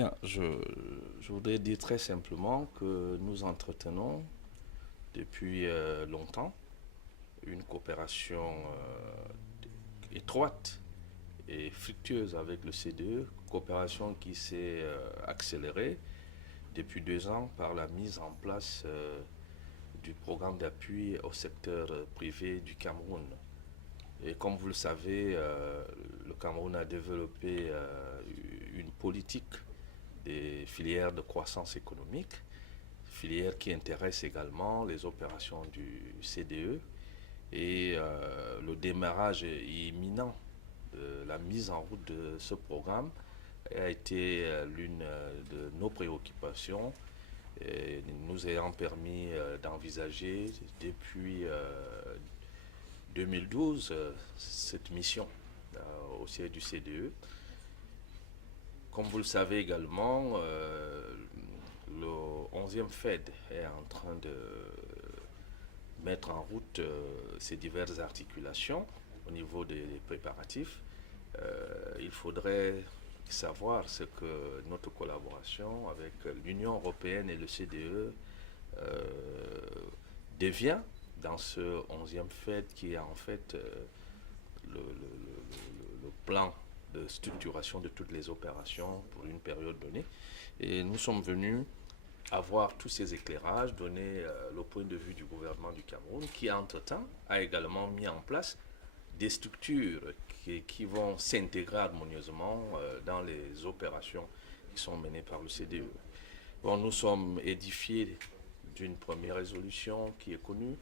Bien, je voudrais dire très simplement que nous entretenons depuis longtemps une coopération étroite et fructueuse avec le CDE, coopération qui s'est accélérée depuis 2 ans par la mise en place du programme d'appui au secteur privé du Cameroun. Et comme vous le savez, le Cameroun a développé une politique des filières de croissance économique, filières qui intéressent également les opérations du CDE. Et le démarrage imminent de la mise en route de ce programme a été l'une de nos préoccupations, et nous ayant permis d'envisager depuis 2012 cette mission au siège du CDE. Comme vous le savez également, le 11e Fed est en train de mettre en route ces diverses articulations au niveau des préparatifs. Il faudrait savoir ce que notre collaboration avec l'Union européenne et le CDE devient dans ce 11e Fed qui est en fait le plan de structuration de toutes les opérations pour une période donnée. Et nous sommes venus avoir tous ces éclairages, donner le point de vue du gouvernement du Cameroun, qui entre-temps a également mis en place des structures qui vont s'intégrer harmonieusement dans les opérations qui sont menées par le CDE. Bon, nous sommes édifiés d'une première résolution qui est connue,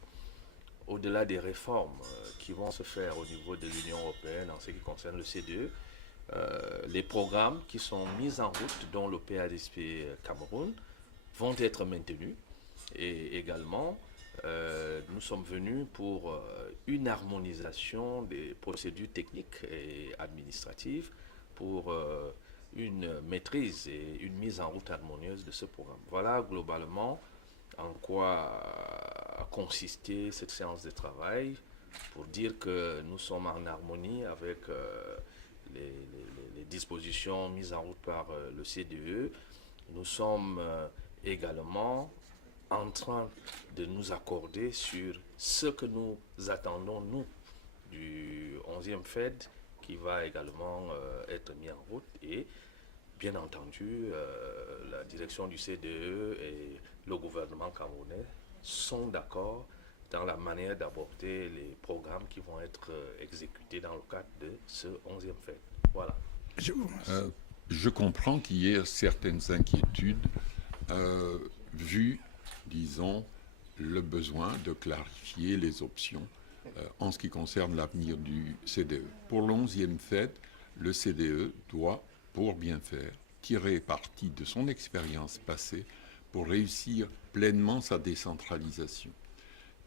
au-delà des réformes qui vont se faire au niveau de l'Union européenne en ce qui concerne le CDE. Les programmes qui sont mis en route, dont le PADSP Cameroun, vont être maintenus. Et également, nous sommes venus pour une harmonisation des procédures techniques et administratives, pour une maîtrise et une mise en route harmonieuse de ce programme. Voilà globalement en quoi a consisté cette séance de travail, pour dire que nous sommes en harmonie avec les dispositions mises en route par le CDE. Nous sommes également en train de nous accorder sur ce que nous attendons, nous, du 11e Fed, qui va également être mis en route. Et bien entendu, la direction du CDE et le gouvernement camerounais sont d'accord dans la manière d'aborder les programmes qui vont être exécutés dans le cadre de ce 11e Fed. Voilà. Je comprends qu'il y ait certaines inquiétudes vu, disons, le besoin de clarifier les options en ce qui concerne l'avenir du CDE. Pour le 11e Fed, le CDE doit, pour bien faire, tirer parti de son expérience passée pour réussir pleinement sa décentralisation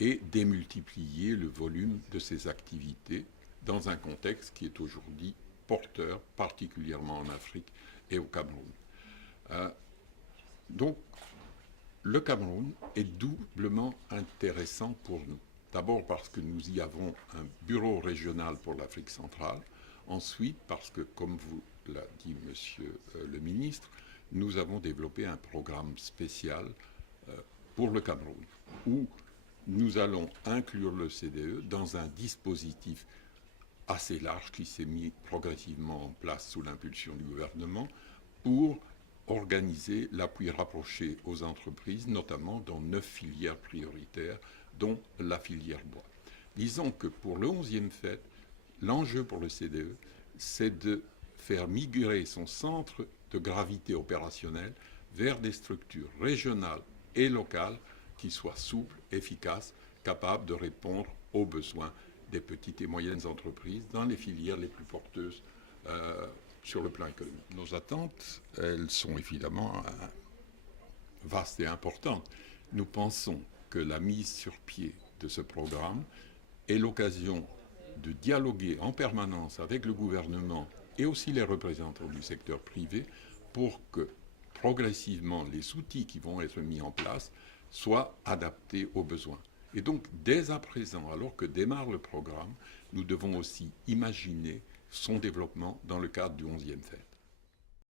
et démultiplier le volume de ses activités dans un contexte qui est aujourd'hui porteur, particulièrement en Afrique et au Cameroun. Donc, le Cameroun est doublement intéressant pour nous. D'abord parce que nous y avons un bureau régional pour l'Afrique centrale. Ensuite parce que, comme vous l'a dit Monsieur le ministre, nous avons développé un programme spécial pour le Cameroun, où nous allons inclure le CDE dans un dispositif assez large qui s'est mis progressivement en place sous l'impulsion du gouvernement pour organiser l'appui rapproché aux entreprises, notamment dans 9 filières prioritaires, dont la filière bois. Disons que pour le 11e Fed, l'enjeu pour le CDE, c'est de faire migrer son centre de gravité opérationnel vers des structures régionales et locales qui soient souples, efficaces, capables de répondre aux besoins des petites et moyennes entreprises dans les filières les plus porteuses sur le plan économique. Nos attentes, elles sont évidemment vastes et importantes. Nous pensons que la mise sur pied de ce programme est l'occasion de dialoguer en permanence avec le gouvernement et aussi les représentants du secteur privé pour que progressivement les outils qui vont être mis en place soient adaptés aux besoins. Et donc, dès à présent, alors que démarre le programme, nous devons aussi imaginer son développement dans le cadre du 11e Fed.